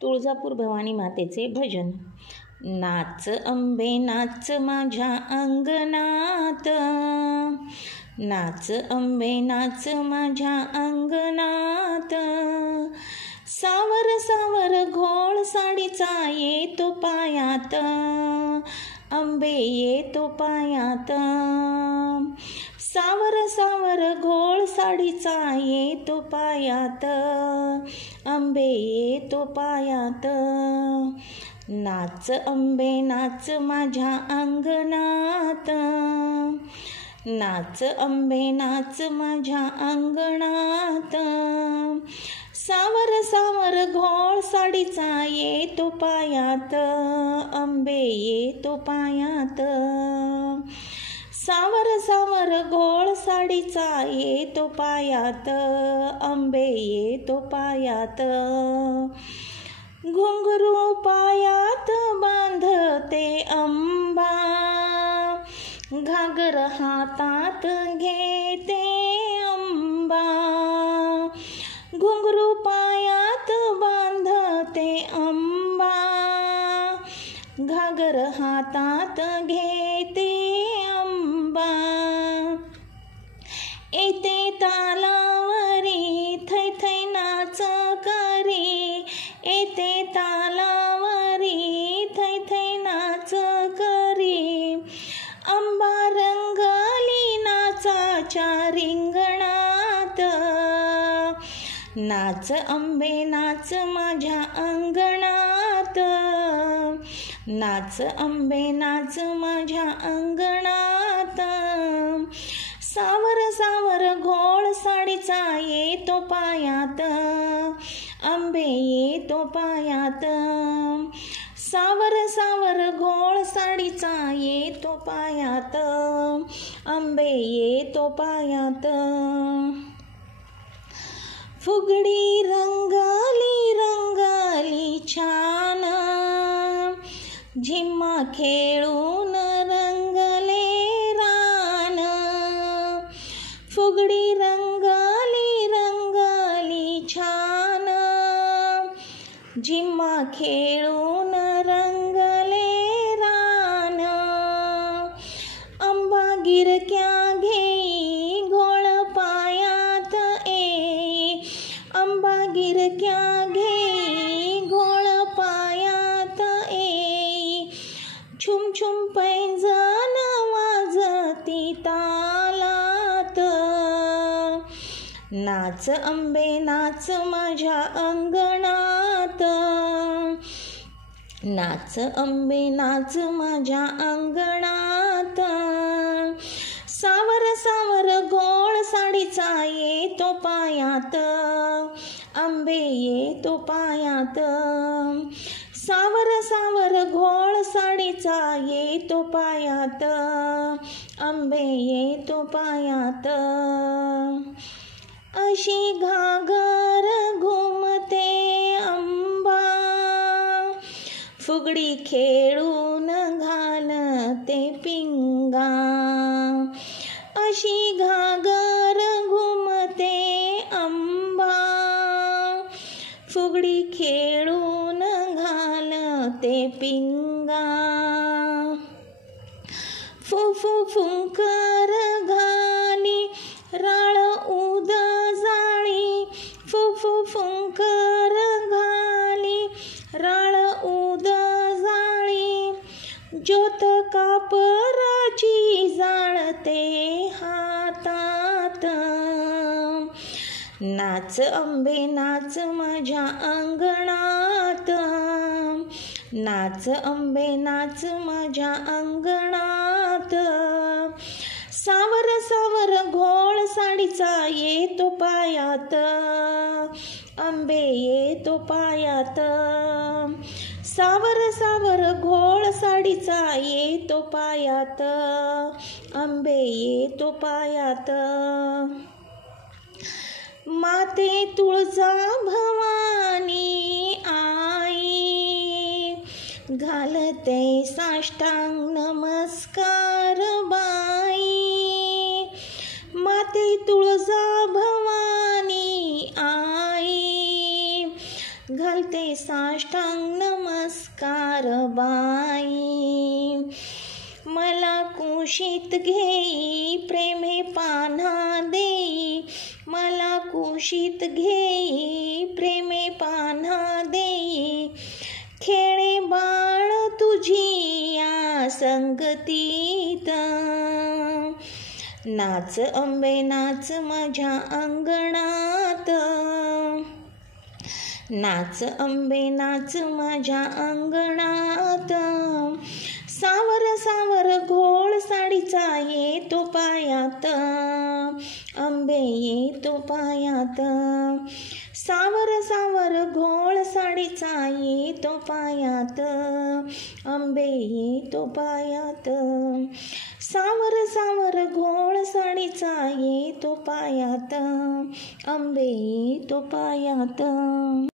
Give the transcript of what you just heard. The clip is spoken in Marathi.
तुळजापूर भवानी मातेचे भजन. नाच अंबे नाच माझ्या अंगणात, नाच अंबे नाच माझ्या अंगणात. सावर सावर घोळ साडीचा येतो पायात, अंबे येतो पायात. सावर सावर घोळ साडीचा येतो पायात, अंबे येतो पायात. नाच अंबे नाच माझ्या अंगणात, नाच अंबे नाच माझ्या अंगणात. सावर सावर घोळ साडीचा येतो पायात, अंबे येतो पायात. सावर सावर घोळ साडीचा येतो पायात, अंबे येतो पायात. घुंगरू पायात बांधते अंबा, घागर हातात घेते अंबा. घुंगरू पायात बांधते अंबा, घागर हातात घेते अंबा. येते तालावरी थै थै नाच करी, येते तालावरी थै थै नाच करी. अंबा रंगली नाचाच्या रिंगणात, नाच अंबे नाच माझ्या अंगणात, नाच अंबे नाच माझ्या अंगणात. सावर सावर घोळ साडीचा येतो पायात, अंबे येतो पायात. सावर सावर घोळ साडीचा येतो पायात, अंबे येतो पायात. फुगडी रंगाली रंगाली छान, झिम्मा खेळून रंगले रान. फुगडी रंगाली रंगाली छान, झिम्मा खेळून रंगले रान. अंबा गिरक्या घेई घोळ पायात येई, अंबा गिरक्या घेई घोळ पायात येई. छुम छुम पैंजण वाजती तालात, नाच अंबे नाच माझ्या अंगणात, नाच अंबे नाच माझ्या अंगणात. सावर सावर घोळ साडीचा येतो पायात, अंबे येतो पायात. सावर सावर घोळ साडीचा येतो पायात, अंबे येतो पायात. अशी घागर घुमते अंबा, फुगडी खेळून घालते पिंगा. अशी घागर घुमते अंबा, फुगडी खेळून घालते पिंगा. फुफु फुंकर घाली राळ उद जाळी, फुफु फुंकर घाली राळ उद जाळी. ज्योत कापराची जाळते हातात, नाच अंबे नाच माझ्या अंगणात, नाच अंबे नाच माझ्या अंगणात. सावर सावर घोळ साडीचा येतो पायात, अंबे येतो पायात. सावर सावर घोळ साडीचा येतो पायात, अंबे येतो पायात. माते तुळजा भवानी आई, घालते साष्टांग नमस्कार बाई. माते तुळजा भवानी आई, घाल घालते साष्टांग नमस्कार बाई. मला कुशीत घेई प्रेमे पान्हा देई, मला कुशीत घेई प्रेमे पान्हा देई. खेळे बाळ तुझी या संगतीत, नाच अंबे नाच माझ्या अंगणात. नाच अंबे नाच माझ्या अंगणात. सावर सावर घोळ साडीचा येतो पायात, अंबे येतो पायात. सावर सावर घोळ साडीचा येतो पायात, अंबे येतो पायात. सावर सावर घोळ साडीचा येतो पायात, अंबे येतो पायात.